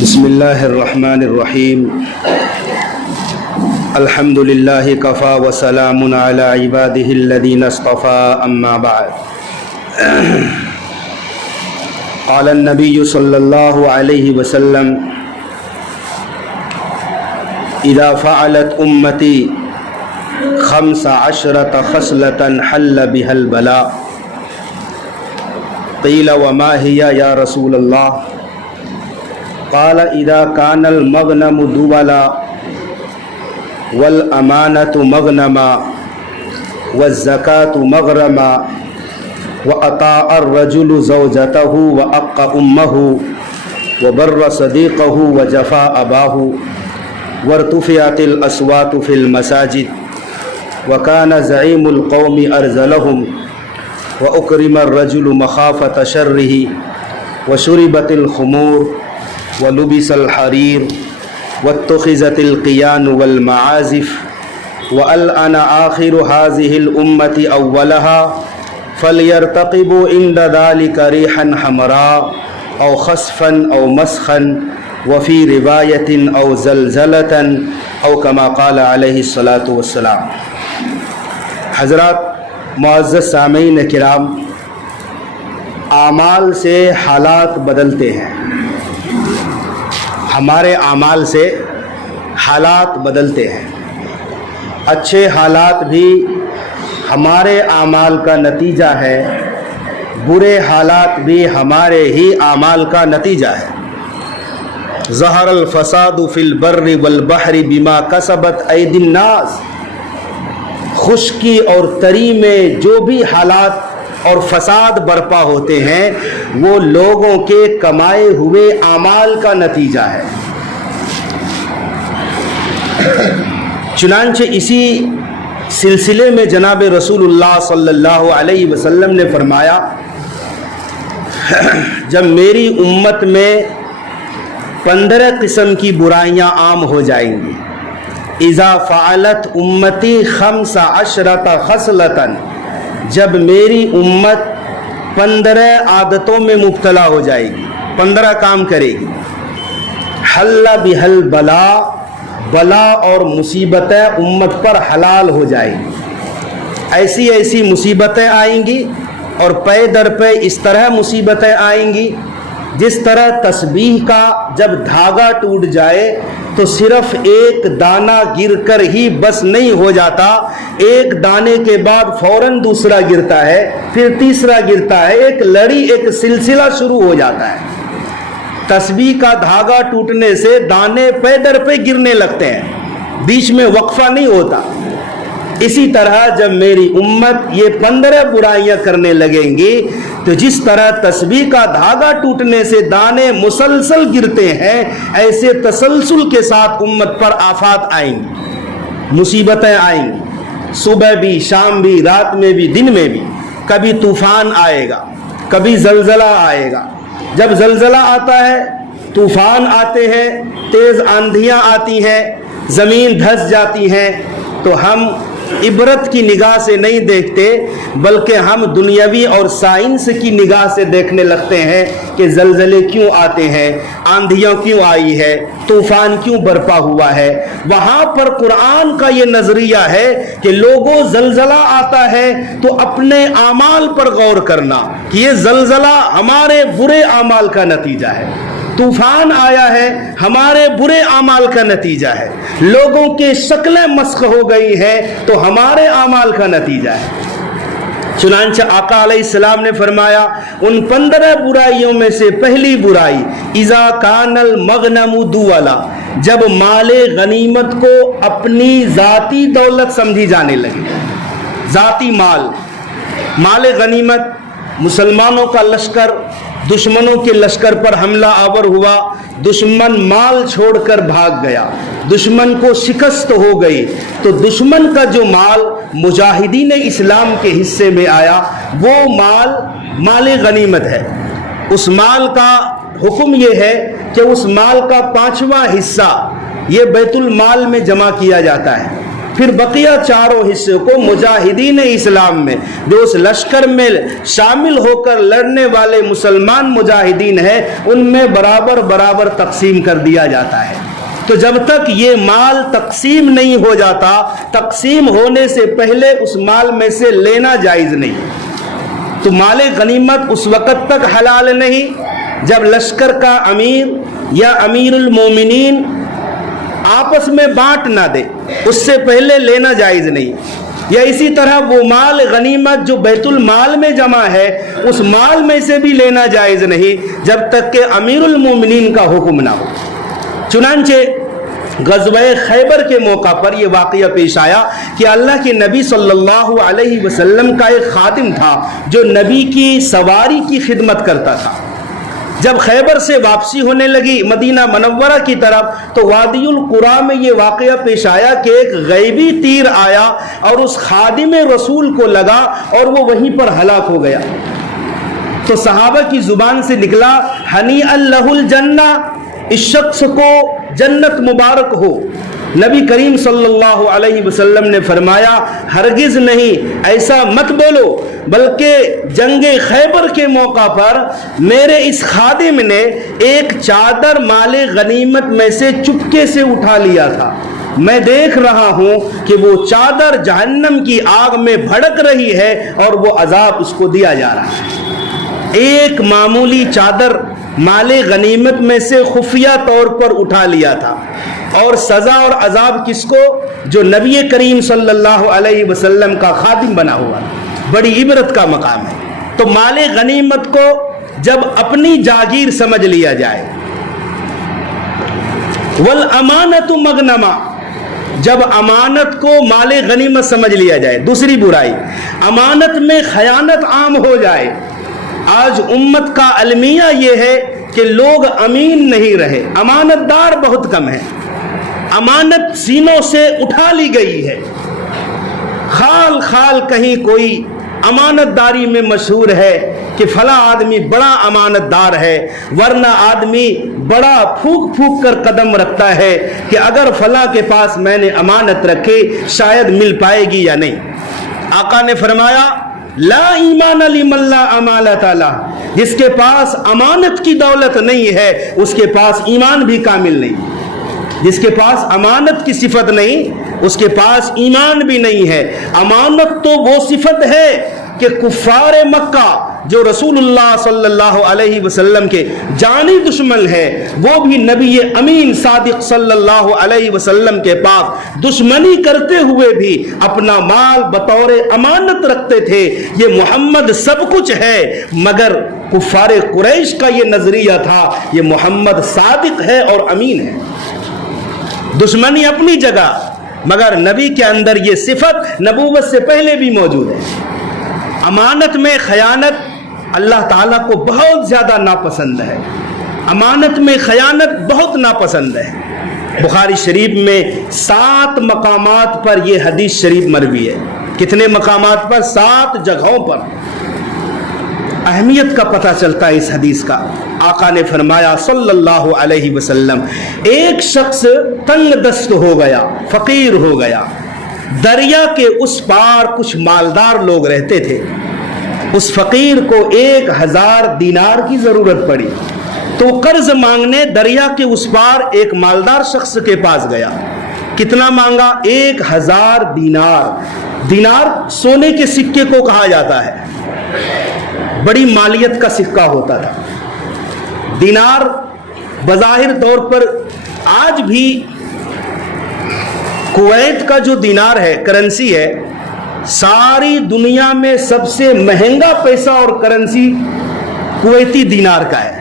بسم اللہ الرحمن الرحیم الحمد للہ کفا وسلام علی عبادہ الذین اصطفى اما بعد قال النبی صلی اللہ علیہ وسلم اذا فعلت امتی 15 خصلة حل بها البلاء قیل وما هي یا رسول اللہ قال اذا كان المغنم دولا والامانة مغنما والزكاة مغرما واطاع الرجل زوجته واق امه وبر صديقه وجفا اباه وارتفعت الاصوات في المساجد وكان زعيم القوم ارذلهم واكرم الرجل مخافة شره وشربت الخمور ولبس الحرير واتخذت القيان والمعازف وألأن آخر هذه الأمة أولها فليرتقبوا عند ذلك ريحا حمراء أو خسفا أو مسخا وفي رواية أو زلزلة أو كما قال عليه الصلاة والسلام. حضرات معزز سامعین کرام، اعمال سے حالات بدلتے ہیں، ہمارے اعمال سے حالات بدلتے ہیں. اچھے حالات بھی ہمارے اعمال کا نتیجہ ہے، برے حالات بھی ہمارے ہی اعمال کا نتیجہ ہے. ظہر الفساد فی البر والبحر بما کسبت ایدی الناس. خشکی اور تری میں جو بھی حالات اور فساد برپا ہوتے ہیں وہ لوگوں کے کمائے ہوئے اعمال کا نتیجہ ہے. چنانچہ اسی سلسلے میں جناب رسول اللہ صلی اللہ علیہ وسلم نے فرمایا، جب میری امت میں 15 قسم کی برائیاں عام ہو جائیں گی، اذا فعلت امتی 15 خصلة، جب میری امت 15 عادتوں میں مبتلا ہو جائے گی، 15 کام کرے گی، حل بها البلاء، بلا اور مصیبتیں امت پر حلال ہو جائیں گی. ایسی ایسی مصیبتیں آئیں گی اور پے در پے اس طرح مصیبتیں آئیں گی جس طرح تسبیح کا جب دھاگا ٹوٹ جائے تو صرف ایک دانہ گر کر ہی بس نہیں ہو جاتا، ایک دانے کے بعد فوراً دوسرا گرتا ہے، پھر تیسرا گرتا ہے، ایک لڑی ایک سلسلہ شروع ہو جاتا ہے. تسبیح کا دھاگا ٹوٹنے سے دانے پے در پہ گرنے لگتے ہیں، بیچ میں وقفہ نہیں ہوتا. اسی طرح جب میری امت یہ 15 برائیاں کرنے لگیں گی تو جس طرح تسبیح کا دھاگا ٹوٹنے سے دانے مسلسل گرتے ہیں، ایسے تسلسل کے ساتھ امت پر آفات آئیں گی، مصیبتیں آئیں گی، صبح بھی، شام بھی، رات میں بھی، دن میں بھی. کبھی طوفان آئے گا، کبھی زلزلہ آئے گا. جب زلزلہ آتا ہے، طوفان آتے ہیں، تیز آندھیاں آتی ہیں، زمین دھس جاتی ہیں، تو ہم عبرت کی نگاہ سے نہیں دیکھتے بلکہ ہم دنیاوی اور سائنس کی نگاہ سے دیکھنے لگتے ہیں کہ زلزلے کیوں آتے ہیں، آندھیاں کیوں آئی ہے، طوفان کیوں برپا ہوا ہے. وہاں پر قرآن کا یہ نظریہ ہے کہ لوگوں زلزلہ آتا ہے تو اپنے اعمال پر غور کرنا کہ یہ زلزلہ ہمارے برے اعمال کا نتیجہ ہے، طوفان آیا ہے ہمارے برے اعمال کا نتیجہ ہے، لوگوں کے شکلیں مسخ ہو گئی ہیں تو ہمارے اعمال کا نتیجہ ہے. چنانچہ آقا علیہ السلام نے فرمایا ان 15 برائیوں میں سے پہلی برائی، اذا کان المغنم دولا، جب مال غنیمت کو اپنی ذاتی دولت سمجھی جانے لگی. ذاتی مال غنیمت، مسلمانوں کا لشکر دشمنوں کے لشکر پر حملہ آور ہوا، دشمن مال چھوڑ کر بھاگ گیا، دشمن کو شکست ہو گئی، تو دشمن کا جو مال مجاہدین اسلام کے حصے میں آیا وہ مال غنیمت ہے. اس مال کا حکم یہ ہے کہ اس مال کا 5واں حصہ یہ بیت المال میں جمع کیا جاتا ہے. پھر بقیہ چاروں حصوں کو مجاہدین اسلام میں جو اس لشکر میں شامل ہو کر لڑنے والے مسلمان مجاہدین ہیں ان میں برابر برابر تقسیم کر دیا جاتا ہے۔ تو جب تک یہ مال تقسیم نہیں ہو جاتا، تقسیم ہونے سے پہلے اس مال میں سے لینا جائز نہیں۔ تو مال غنیمت اس وقت تک حلال نہیں جب لشکر کا امیر یا امیر المومنین آپس میں بانٹ نہ دے، اس سے پہلے لینا جائز نہیں۔ یا اسی طرح وہ مال غنیمت جو بیت المال میں جمع ہے اس مال میں سے بھی لینا جائز نہیں جب تک کہ امیر المومنین کا حکم نہ ہو۔ چنانچہ غزوہ خیبر کے موقع پر یہ واقعہ پیش آیا کہ اللہ کے نبی صلی اللہ علیہ وسلم کا ایک خادم تھا جو نبی کی سواری کی خدمت کرتا تھا۔ جب خیبر سے واپسی ہونے لگی مدینہ منورہ کی طرف تو وادی القریٰ میں یہ واقعہ پیش آیا کہ ایک غیبی تیر آیا اور اس خادم رسول کو لگا اور وہ وہیں پر ہلاک ہو گیا۔ تو صحابہ کی زبان سے نکلا ہنیئا لہ الجنہ، اس شخص کو جنت مبارک ہو۔ نبی کریم صلی اللہ علیہ وسلم نے فرمایا ہرگز نہیں، ایسا مت بولو، بلکہ جنگ خیبر کے موقع پر میرے اس خادم نے ایک چادر مال غنیمت میں سے چپکے سے اٹھا لیا تھا، میں دیکھ رہا ہوں کہ وہ چادر جہنم کی آگ میں بھڑک رہی ہے اور وہ عذاب اس کو دیا جا رہا ہے۔ ایک معمولی چادر مال غنیمت میں سے خفیہ طور پر اٹھا لیا تھا، اور سزا اور عذاب کس کو؟ جو نبی کریم صلی اللہ علیہ وسلم کا خادم بنا ہوا۔ بڑی عبرت کا مقام ہے۔ تو مال غنیمت کو جب اپنی جاگیر سمجھ لیا جائے، والامانۃ مغنما، جب امانت کو مال غنیمت سمجھ لیا جائے۔ دوسری برائی، امانت میں خیانت عام ہو جائے۔ آج امت کا المیہ یہ ہے کہ لوگ امین نہیں رہے، امانت دار بہت کم ہیں، امانت سینوں سے اٹھا لی گئی ہے۔ خال خال کہیں کوئی امانت داری میں مشہور ہے کہ فلاں آدمی بڑا امانت دار ہے، ورنہ آدمی بڑا پھونک پھونک کر قدم رکھتا ہے کہ اگر فلاں کے پاس میں نے امانت رکھی شاید مل پائے گی یا نہیں۔ آقا نے فرمایا لا ایمان لمن لا امانۃ لہ، جس کے پاس امانت کی دولت نہیں ہے اس کے پاس ایمان بھی کامل نہیں۔ جس کے پاس امانت کی صفت نہیں اس کے پاس ایمان بھی نہیں ہے۔ امانت تو وہ صفت ہے کہ کفار مکہ جو رسول اللہ صلی اللہ علیہ وسلم کے جانی دشمن ہے، وہ بھی نبی امین صادق صلی اللہ علیہ وسلم کے پاس دشمنی کرتے ہوئے بھی اپنا مال بطور امانت رکھتے تھے۔ یہ محمد سب کچھ ہے، مگر کفار قریش کا یہ نظریہ تھا یہ محمد صادق ہے اور امین ہے۔ دشمنی اپنی جگہ، مگر نبی کے اندر یہ صفت نبوت سے پہلے بھی موجود ہے۔ امانت میں خیانت اللہ تعالیٰ کو بہت زیادہ ناپسند ہے، امانت میں خیانت بہت ناپسند ہے۔ بخاری شریف میں 7 مقامات پر یہ حدیث شریف مروی ہے۔ کتنے مقامات پر؟ 7 جگہوں پر۔ اہمیت کا پتہ چلتا ہے اس حدیث کا۔ آقا نے فرمایا صلی اللہ علیہ وسلم ایک شخص تنگ دست ہو گیا، فقیر ہو گیا، دریا کے اس پار کچھ مالدار لوگ رہتے تھے، اس فقیر کو 1000 دینار کی ضرورت پڑی تو قرض مانگنے دریا کے اس پار ایک مالدار شخص کے پاس گیا۔ کتنا مانگا؟ 1000 دینار۔ دینار سونے کے سکے کو کہا جاتا ہے، بڑی مالیت کا سکہ ہوتا تھا۔ دینار بظاہر طور پر آج بھی کویت کا جو دینار ہے، کرنسی ہے، ساری دنیا میں سب سے مہنگا پیسہ اور کرنسی کویتی دینار کا ہے۔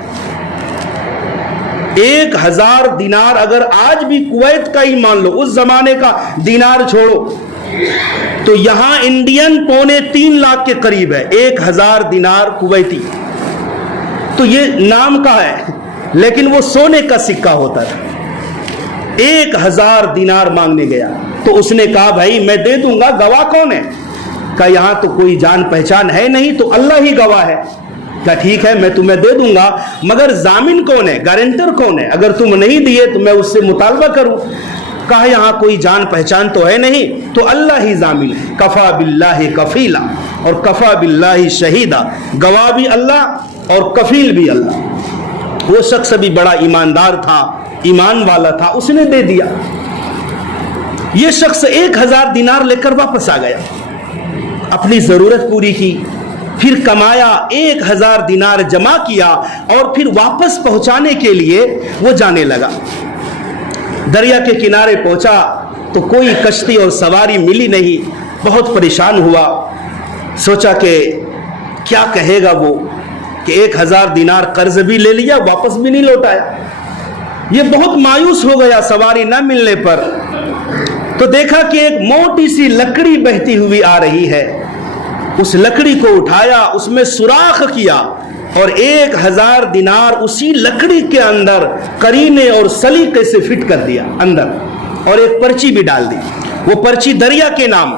1000 دینار اگر آج بھی کویت کا ہی مان لو، اس زمانے کا دینار چھوڑو تو یہاں انڈین 2.25 لاکھ کے قریب ہے 1000 دینار کویتی۔ تو یہ نام کا ہے لیکن وہ سونے کا سکہ ہوتا تھا۔ 1000 دینار مانگنے گیا تو اس نے کہا بھائی میں دے دوں گا، گواہ کون ہے؟ کہا یہاں تو کوئی جان پہچان ہے نہیں، تو اللہ ہی گواہ ہے۔ کہا ٹھیک ہے میں تمہیں دے دوں گا، مگر ضامن کون ہے، گارنٹر کون ہے؟ اگر تم نہیں دیے تو میں اس سے مطالبہ کروں۔ کہا یہاں کوئی جان پہچان تو ہے نہیں؟ تو اللہ ہی ضامن ہے، کفا باللہ کفیلا اور کفا باللہ شہیدا، گواہ بھی اللہ اور کفیل بھی اللہ۔ وہ شخص بھی بڑا ایماندار تھا، ایمان والا تھا، اس نے دے دیا۔ یہ شخص 1000 دینار لے کر واپس آ گیا، اپنی ضرورت پوری کی، پھر کمایا، 1000 دینار جمع کیا اور پھر واپس پہنچانے کے لیے وہ جانے لگا۔ دریا کے کنارے پہنچا تو کوئی کشتی اور سواری ملی نہیں، بہت پریشان ہوا، سوچا کہ کیا کہے گا وہ کہ 1000 دینار قرض بھی لے لیا، واپس بھی نہیں لوٹایا۔ یہ بہت مایوس ہو گیا سواری نہ ملنے پر، تو دیکھا کہ ایک موٹی سی لکڑی بہتی ہوئی آ رہی ہے، اس لکڑی کو اٹھایا، اس میں سوراخ کیا اور 1000 دینار اسی لکڑی کے اندر قرینے اور سلیقے سے فٹ کر دیا اندر، اور ایک پرچی بھی ڈال دی، وہ پرچی دریا کے نام۔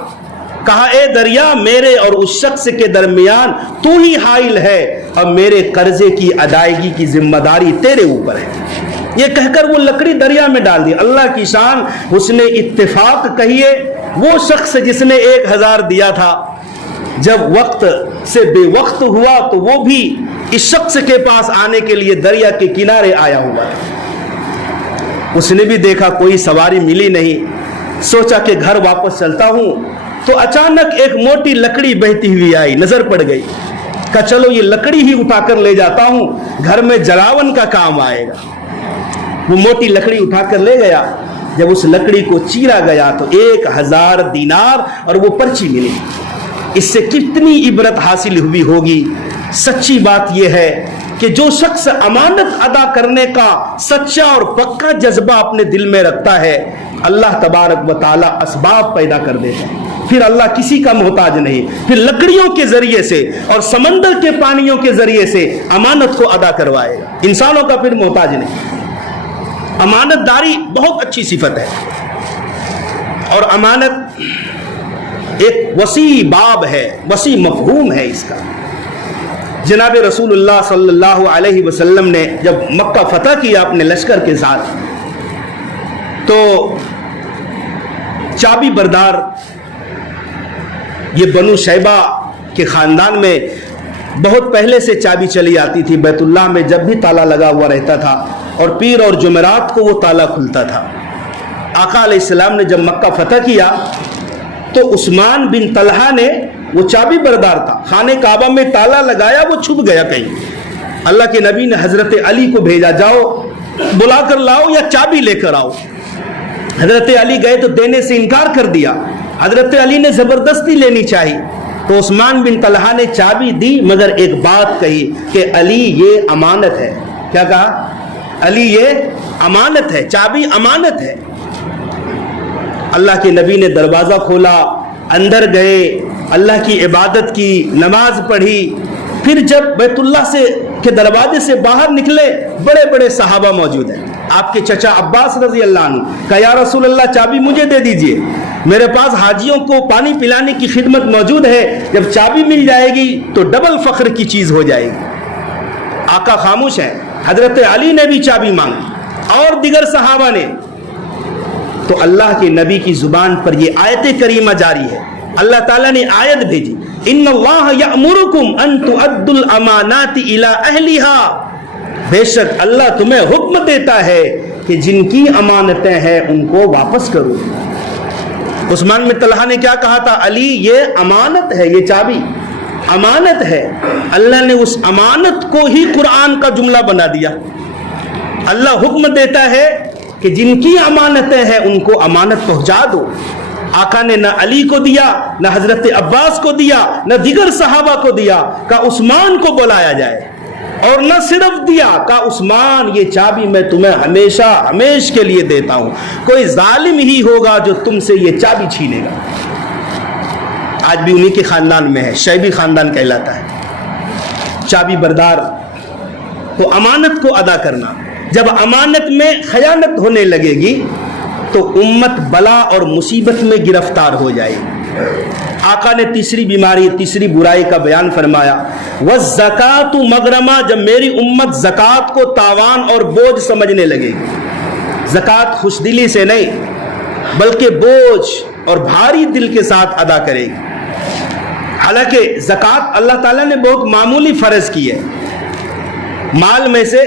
کہا اے دریا، میرے اور اس شخص کے درمیان تو ہی حائل ہے اور میرے قرضے کی ادائیگی کی ذمہ داری تیرے اوپر ہے۔ یہ کہہ کر وہ لکڑی دریا میں ڈال دی۔ اللہ کی شان، حسن اتفاق کہیے، وہ شخص جس نے 1000 دیا تھا جب وقت سے بے وقت ہوا تو وہ بھی اس شخص کے پاس آنے کے لیے دریا کے کنارے آیا ہوا ہے۔ اس نے بھی دیکھا کوئی سواری ملی نہیں، سوچا کہ گھر واپس چلتا ہوں، تو اچانک ایک موٹی لکڑی بہتی ہوئی آئی، نظر پڑ گئی، کہا چلو یہ لکڑی ہی اٹھا کر لے جاتا ہوں، گھر میں جلاون کا کام آئے گا۔ وہ موٹی لکڑی اٹھا کر لے گیا، جب اس لکڑی کو چیرا گیا تو 1000 دینار اور وہ پرچی ملی۔ اس سے کتنی عبرت حاصل ہوئی ہوگی۔ سچی بات یہ ہے کہ جو شخص امانت ادا کرنے کا سچا اور پکا جذبہ اپنے دل میں رکھتا ہے، اللہ تبارک و تعالیٰ اسباب پیدا کر دیتا ہے، پھر اللہ کسی کا محتاج نہیں، پھر لکڑیوں کے ذریعے سے اور سمندر کے پانیوں کے ذریعے سے امانت کو ادا کروائے گا، انسانوں کا پھر محتاج نہیں۔ امانت داری بہت اچھی صفت ہے، اور امانت ایک وسیع باب ہے، وسیع مفہوم ہے اس کا۔ جناب رسول اللہ صلی اللہ علیہ وسلم نے جب مکہ فتح کیا اپنے لشکر کے ساتھ، تو چابی بردار، یہ بنو شیبہ کے خاندان میں بہت پہلے سے چابی چلی آتی تھی، بیت اللہ میں جب بھی تالا لگا ہوا رہتا تھا اور پیر اور جمعرات کو وہ تالا کھلتا تھا۔ آقا علیہ السلام نے جب مکہ فتح کیا تو عثمان بن طلحہ نے، وہ چابی بردار تھا، خانہ کعبہ میں تالا لگایا، وہ چھپ گیا کہیں۔ اللہ کے نبی نے حضرت علی کو بھیجا، جاؤ بلا کر لاؤ یا چابی لے کر آؤ۔ حضرت علی گئے تو دینے سے انکار کر دیا، حضرت علی نے زبردستی لینی چاہی، تو عثمان بن طلحہ نے چابی دی، مگر ایک بات کہی کہ علی یہ امانت ہے۔ کیا کہا؟ علی یہ امانت ہے، چابی امانت ہے۔ اللہ کے نبی نے دروازہ کھولا، اندر گئے، اللہ کی عبادت کی، نماز پڑھی، پھر جب بیت اللہ سے کے دروازے سے باہر نکلے، بڑے بڑے صحابہ موجود ہیں، آپ کے چچا عباس رضی اللہ عنہ، کہا یا رسول اللہ چابی مجھے دے دیجئے، میرے پاس حاجیوں کو پانی پلانے کی خدمت موجود ہے، جب چابی مل جائے گی تو ڈبل فخر کی چیز ہو جائے گی۔ آقا خاموش ہیں، حضرت علی نے بھی چابی مانگی اور دیگر صحابہ نے، تو اللہ کے نبی کی زبان پر یہ آیت کریمہ جاری ہے۔ اللہ تعالیٰ نے آیت بھیجی، ان اللہ یأمرکم ان تؤدوا الامانات الی اہلھا، بے شک اللہ تمہیں حکم دیتا ہے کہ جن کی امانتیں ہیں ان کو واپس کرو۔ عثمان بن طلحہ نے کیا کہا تھا؟ علی یہ امانت ہے، یہ چابی امانت ہے۔ اللہ نے اس امانت کو ہی قرآن کا جملہ بنا دیا۔ اللہ حکم دیتا ہے کہ جن کی امانتیں ہیں ان کو امانت پہنچا دو۔ آقا نے نہ علی کو دیا، نہ حضرت عباس کو دیا، نہ دیگر صحابہ کو دیا، کہا عثمان کو بلایا جائے، اور نہ صرف دیا، کہا عثمان یہ چابی میں تمہیں ہمیشہ ہمیش کے لیے دیتا ہوں، کوئی ظالم ہی ہوگا جو تم سے یہ چابی چھینے گا۔ آج بھی انہی کے خاندان میں ہے، شیبی خاندان کہلاتا ہے۔ چابی بردار تو امانت کو ادا کرنا، جب امانت میں خیانت ہونے لگے گی تو امت بلا اور مصیبت میں گرفتار ہو جائے گی۔ آقا نے تیسری بیماری، تیسری برائی کا بیان فرمایا، وَالزَّكَاةُ مَغْرَمَا، جب میری امت زکوٰۃ کو تاوان اور بوجھ سمجھنے لگے گی۔ زکوٰۃ خوش دلی سے نہیں، بلکہ بوجھ اور بھاری دل کے ساتھ ادا کرے گی۔ حالانکہ زکوٰۃ اللہ تعالیٰ نے بہت معمولی فرض کی ہے، مال میں سے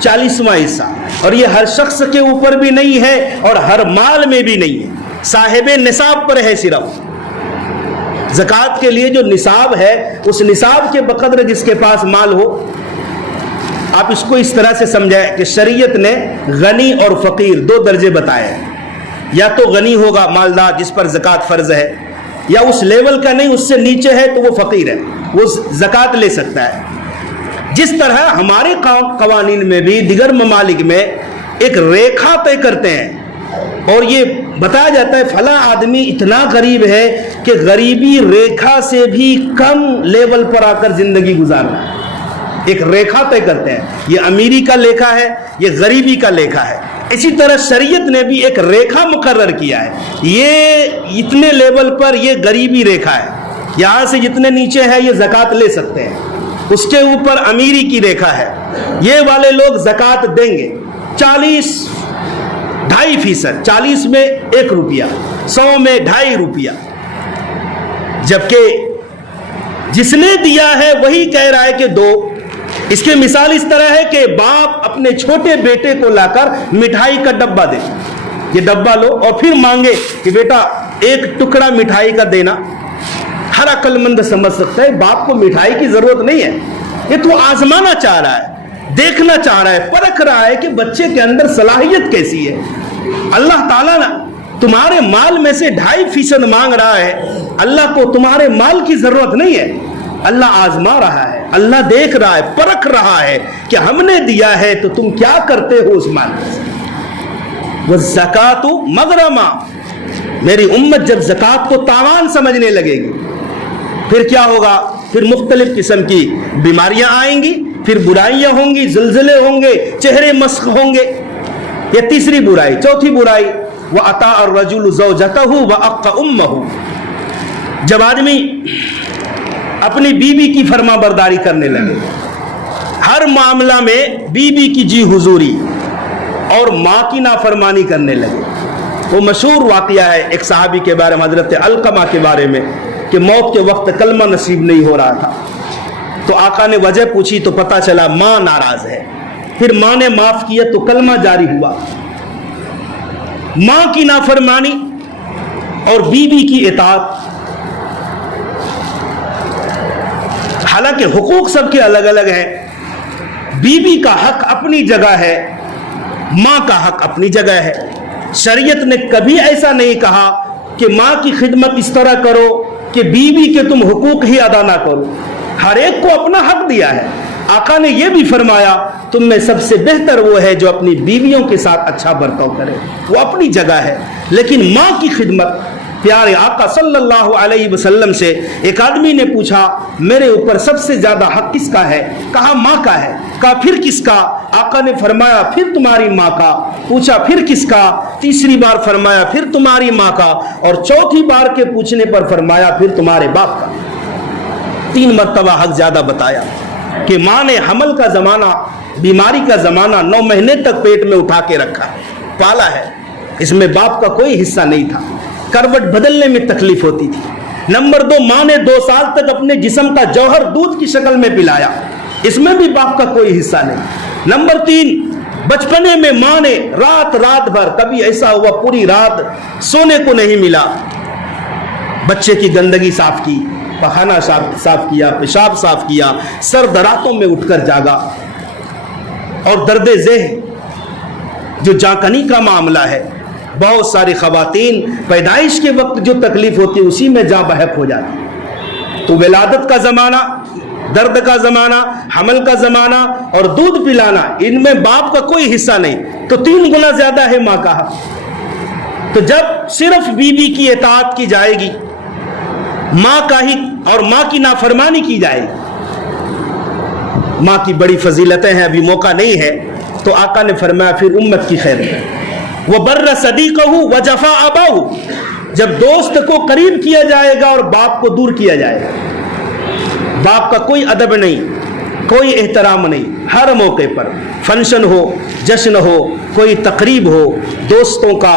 40واں حصہ، اور یہ ہر شخص کے اوپر بھی نہیں ہے اور ہر مال میں بھی نہیں ہے، صاحب نصاب پر ہے صرف۔ زکوٰۃ کے لیے جو نصاب ہے، اس نصاب کے بقدر جس کے پاس مال ہو۔ آپ اس کو اس طرح سے سمجھائیں کہ شریعت نے غنی اور فقیر 2 درجے بتائے ہیں۔ یا تو غنی ہوگا مالدار جس پر زکوٰۃ فرض ہے، یا اس لیول کا نہیں، اس سے نیچے ہے تو وہ فقیر ہے، وہ زکوٰۃ لے سکتا ہے۔ جس طرح ہمارے قوانین میں بھی دیگر ممالک میں ایک ریکھا طے کرتے ہیں، اور یہ بتایا جاتا ہے فلاں آدمی اتنا غریب ہے کہ غریبی ریکھا سے بھی کم لیول پر آ کر زندگی گزارنا ہے۔ ایک ریکھا طے کرتے ہیں، یہ امیری کا لیکھا ہے، یہ غریبی کا لیکھا ہے۔ اسی طرح شریعت نے بھی ایک ریکھا مقرر کیا ہے، یہ اتنے لیول پر یہ غریبی ریکھا ہے، یہاں سے جتنے نیچے ہے یہ زکوٰۃ لے سکتے ہیں۔ اس کے اوپر امیری کی ریکھا ہے، یہ والے لوگ زکوٰۃ دیں گے 2.5%، 40 میں 1 روپیہ، 100 میں 2.5 روپیہ۔ جبکہ جس نے دیا ہے وہی کہہ رہا ہے کہ دو۔ اس کی مثال اس طرح ہے کہ باپ اپنے چھوٹے بیٹے کو لا کر مٹھائی کا ڈبہ دے، یہ ڈبہ لو، اور پھر مانگے کہ بیٹا 1 ٹکڑا مٹھائی کا دینا۔ ہر عقل مند سمجھ سکتا ہے باپ کو مٹھائی کی ضرورت نہیں ہے، یہ تو آزمانا چاہ رہا ہے، دیکھنا چاہ رہا ہے، پرکھ رہا ہے کہ بچے کے اندر صلاحیت کیسی ہے۔ اللہ تعالیٰ نے تمہارے مال میں سے 2.5% مانگ رہا ہے، اللہ کو تمہارے مال کی ضرورت نہیں ہے، اللہ آزما رہا ہے، اللہ دیکھ رہا ہے، پرکھ رہا ہے کہ ہم نے دیا ہے تو تم کیا کرتے ہو اس مال میں سے۔ وَالزَّكَاةُ مَغْرَمًا، میری امت جب زکوٰۃ کو تاوان سمجھنے لگے گی پھر کیا ہوگا؟ پھر مختلف قسم کی بیماریاں آئیں گی، پھر برائیاں ہوں گی، زلزلے ہوں گے، چہرے مسخ ہوں گے۔ یہ تیسری برائی۔ چوتھی برائی وَأَطَاعَ الرَّجُلُ زَوْجَتَهُ وَأَقَّ أُمَّهُ، جب آدمی اپنی بیوی کی فرما برداری کرنے لگے، ہر معاملہ میں بیوی کی جی حضوری اور ماں کی نافرمانی کرنے لگے۔ وہ مشہور واقعہ ہے ایک صحابی کے بارے میں، حضرت علقمہ کے بارے میں، کہ موت کے وقت کلمہ نصیب نہیں ہو رہا تھا، تو آقا نے وجہ پوچھی تو پتہ چلا ماں ناراض ہے، پھر ماں نے معاف کیا تو کلمہ جاری ہوا۔ ماں کی نافرمانی اور بیوی کی اطاعت، حالانکہ حقوق سب کے الگ الگ ہیں، بیوی کا حق اپنی جگہ ہے، ماں کا حق اپنی جگہ ہے۔ شریعت نے کبھی ایسا نہیں کہا کہ ماں کی خدمت اس طرح کرو کہ بیوی کے تم حقوق ہی ادا نہ کرو، ہر ایک کو اپنا حق دیا ہے۔ آقا نے یہ بھی فرمایا تم میں سب سے بہتر وہ ہے جو اپنی بیویوں کے ساتھ اچھا برتاؤ کرے، وہ اپنی جگہ ہے، لیکن ماں کی خدمت۔ پیارے آقا صلی اللہ علیہ وسلم سے ایک آدمی نے پوچھا میرے اوپر سب سے زیادہ حق کس کا ہے؟ کہا ماں کا ہے۔ کہا پھر کس کا؟ آقا نے فرمایا پھر تمہاری ماں کا۔ پوچھا پھر کس کا؟ تیسری بار فرمایا پھر تمہاری ماں کا، اور چوتھی بار کے پوچھنے پر فرمایا پھر تمہارے باپ کا۔ 3 مرتبہ حق زیادہ بتایا کہ ماں نے حمل کا زمانہ، بیماری کا زمانہ 9 مہینے تک پیٹ میں اٹھا کے رکھا، پالا ہے، اس میں باپ کا کوئی حصہ نہیں تھا، کروٹ بدلنے میں تکلیف ہوتی تھی۔ نمبر 2، ماں نے 2 سال تک اپنے جسم کا جوہر دودھ کی شکل میں پلایا، اس میں بھی باپ کا کوئی حصہ نہیں۔ نمبر 3، بچپنے میں ماں نے رات بھر، کبھی ایسا ہوا پوری رات سونے کو نہیں ملا، بچے کی گندگی صاف کی، پخانہ صاف کیا، پیشاب صاف کیا، سرد راتوں میں اٹھ کر جاگا۔ اور درد ذہن جو جانکنی کا معاملہ ہے، بہت ساری خواتین پیدائش کے وقت جو تکلیف ہوتی ہے اسی میں جاں بحق ہو جاتی۔ تو ولادت کا زمانہ، درد کا زمانہ، حمل کا زمانہ اور دودھ پلانا، ان میں باپ کا کوئی حصہ نہیں، تو 3 گنا زیادہ ہے ماں کا حق۔ تو جب صرف بیوی کی اطاعت کی جائے گی، ماں کا ہی، اور ماں کی نافرمانی کی جائے گی، ماں کی بڑی فضیلتیں ہیں، ابھی موقع نہیں ہے، تو آقا نے فرمایا پھر امت کی خیر ہے۔ وَبَرَّ صَدِيقَهُ وَجَفَا أَبَاهُ، جب دوست کو قریب کیا جائے گا اور باپ کو دور کیا جائے گا، باپ کا کوئی ادب نہیں، کوئی احترام نہیں، ہر موقع پر فنکشن ہو، جشن ہو، کوئی تقریب ہو، دوستوں کا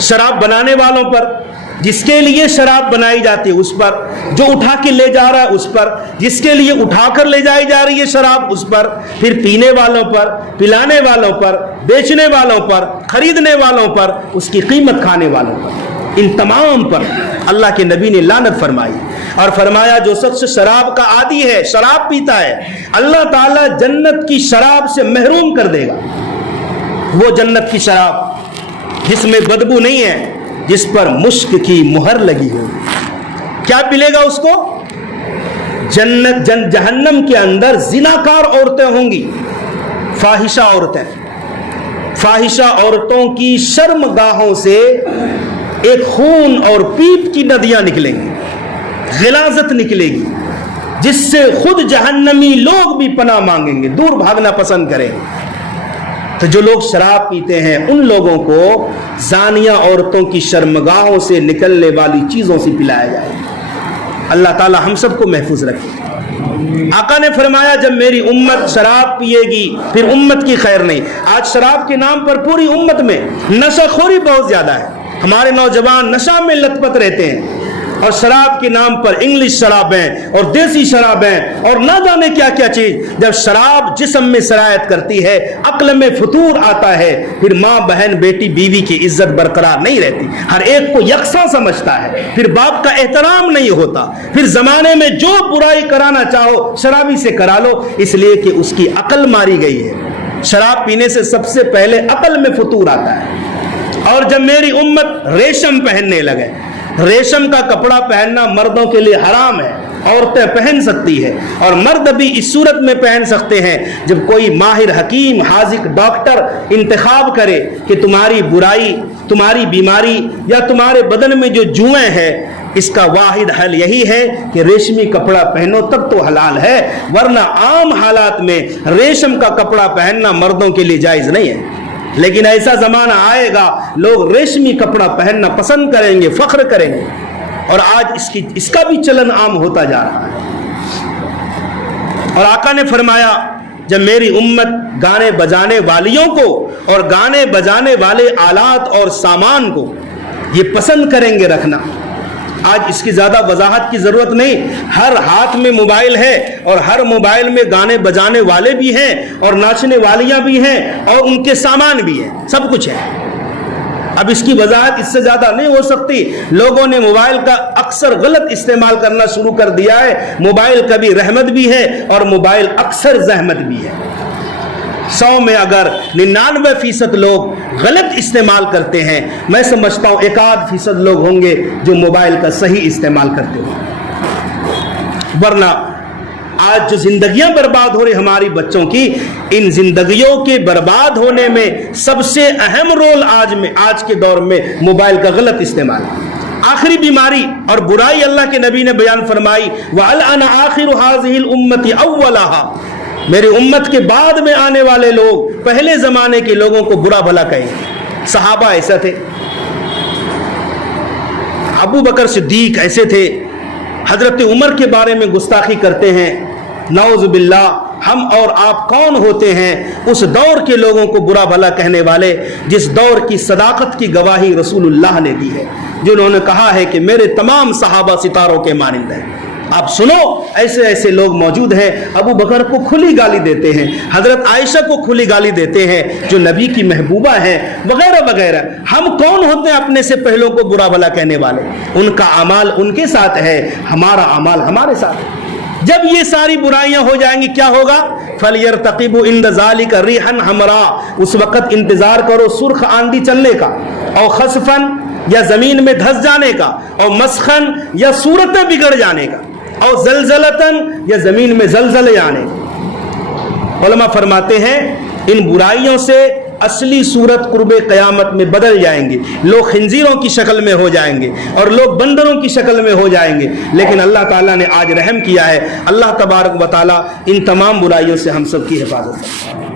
شراب بنانے والوں پر، جس کے لیے شراب بنائی جاتی ہے اس پر، جو اٹھا کے لے جا رہا ہے اس پر، جس کے لیے اٹھا کر لے جائی جا رہی ہے شراب اس پر، پھر پینے والوں پر، پلانے والوں پر، بیچنے والوں پر، خریدنے والوں پر، اس کی قیمت کھانے والوں پر، ان تمام پر اللہ کے نبی نے لعنت فرمائی اور فرمایا جو شخص شراب کا عادی ہے، شراب پیتا ہے، اللہ تعالیٰ جنت کی شراب سے محروم کر دے گا۔ وہ جنت کی شراب جس میں بدبو نہیں ہے، جس پر مشک کی مہر لگی ہو، کیا پلے گا اس کو؟ جہنم کے اندر زناکار عورتیں ہوں گی، فاحشہ عورتیں، فاحشہ عورتوں کی شرم گاہوں سے ایک خون اور پیپ کی ندیاں نکلیں گی، غلاظت نکلے گی، جس سے خود جہنمی لوگ بھی پناہ مانگیں گے، دور بھاگنا پسند کریں گے۔ تو جو لوگ شراب پیتے ہیں ان لوگوں کو زانیہ عورتوں کی شرمگاہوں سے نکلنے والی چیزوں سے پلایا جائے۔ اللہ تعالی ہم سب کو محفوظ رکھے۔ آقا نے فرمایا جب میری امت شراب پیے گی پھر امت کی خیر نہیں۔ آج شراب کے نام پر پوری امت میں نشہ خوری بہت زیادہ ہے، ہمارے نوجوان نشہ میں لت پت رہتے ہیں، اور شراب کے نام پر انگلش شرابیں اور دیسی شرابیں اور نہ جانے کیا کیا چیز۔ جب شراب جسم میں سرایت کرتی ہے، عقل میں فتور آتا ہے، پھر ماں بہن بیٹی بیوی کی عزت برقرار نہیں رہتی، ہر ایک کو یکساں سمجھتا ہے، پھر باپ کا احترام نہیں ہوتا، پھر زمانے میں جو برائی کرانا چاہو شرابی سے کرا لو، اس لیے کہ اس کی عقل ماری گئی ہے۔ شراب پینے سے سب سے پہلے عقل میں فتور آتا ہے۔ اور جب میری امت ریشم پہننے لگے، ریشم کا کپڑا پہننا مردوں کے لیے حرام ہے، عورتیں پہن سکتی ہے، اور مرد بھی اس صورت میں پہن سکتے ہیں جب کوئی ماہر حکیم حاذق ڈاکٹر انتخاب کرے کہ تمہاری برائی، تمہاری بیماری یا تمہارے بدن میں جو جوئیں ہیں اس کا واحد حل یہی ہے کہ ریشمی کپڑا پہنو، تب تو حلال ہے، ورنہ عام حالات میں ریشم کا کپڑا پہننا مردوں کے لیے جائز نہیں ہے۔ لیکن ایسا زمانہ آئے گا لوگ ریشمی کپڑا پہننا پسند کریں گے، فخر کریں گے، اور آج اس کا بھی چلن عام ہوتا جا رہا ہے۔ اور آقا نے فرمایا جب میری امت گانے بجانے والیوں کو اور گانے بجانے والے آلات اور سامان کو یہ پسند کریں گے رکھنا، آج اس کی زیادہ وضاحت کی ضرورت نہیں، ہر ہاتھ میں موبائل ہے اور ہر موبائل میں گانے بجانے والے بھی ہیں اور ناچنے والیاں بھی ہیں اور ان کے سامان بھی ہیں، سب کچھ ہے۔ اب اس کی وضاحت اس سے زیادہ نہیں ہو سکتی۔ لوگوں نے موبائل کا اکثر غلط استعمال کرنا شروع کر دیا ہے۔ موبائل کبھی رحمت بھی ہے اور موبائل اکثر زحمت بھی ہے۔ 100 میں اگر 99% لوگ غلط استعمال کرتے ہیں، میں سمجھتا ہوں 1% لوگ ہوں گے جو موبائل کا صحیح استعمال کرتے ہیں۔ ورنہ آج جو زندگیاں برباد ہو رہی ہماری بچوں کی، ان زندگیوں کے برباد ہونے میں سب سے اہم رول آج کے دور میں موبائل کا غلط استعمال۔ آخری بیماری اور برائی اللہ کے نبی نے بیان فرمائی، وَأَلْعَنَ آخِرُ هَذِهِ الْأُمَّةِ أَوَّلَهَا، میری امت کے بعد میں آنے والے لوگ پہلے زمانے کے لوگوں کو برا بھلا کہیں گے۔ صحابہ ایسا تھے، ابو بکر صدیق ایسے تھے، حضرت عمر کے بارے میں گستاخی کرتے ہیں۔ نعوذ باللہ، ہم اور آپ کون ہوتے ہیں اس دور کے لوگوں کو برا بھلا کہنے والے، جس دور کی صداقت کی گواہی رسول اللہ نے دی ہے، جنہوں نے کہا ہے کہ میرے تمام صحابہ ستاروں کے مانند ہیں۔ آپ سنو، ایسے ایسے لوگ موجود ہیں، ابو بکر کو کھلی گالی دیتے ہیں، حضرت عائشہ کو کھلی گالی دیتے ہیں جو نبی کی محبوبہ ہیں، وغیرہ وغیرہ۔ ہم کون ہوتے ہیں اپنے سے پہلوں کو برا بھلا کہنے والے؟ ان کا اعمال ان کے ساتھ ہے، ہمارا اعمال ہمارے ساتھ ہے۔ جب یہ ساری برائیاں ہو جائیں گی کیا ہوگا؟ فَلْيَرْتَقِبُوا عِنْدَ ذَلِكَ رِيحًا حَمْرَاءَ، اس وقت انتظار کرو سرخ آندھی چلنے کا، اور خسفن یا زمین میں دھس جانے کا، اور مسخن یا صورتیں بگڑ جانے کا، اور زلزلتن یا زمین میں زلزلے آنے کا۔ علماء فرماتے ہیں ان برائیوں سے اصلی صورت قرب قیامت میں بدل جائیں گے، لوگ خنزیروں کی شکل میں ہو جائیں گے اور لوگ بندروں کی شکل میں ہو جائیں گے، لیکن اللہ تعالیٰ نے آج رحم کیا ہے۔ اللہ تبارک و تعالیٰ ان تمام برائیوں سے ہم سب کی حفاظت کرے۔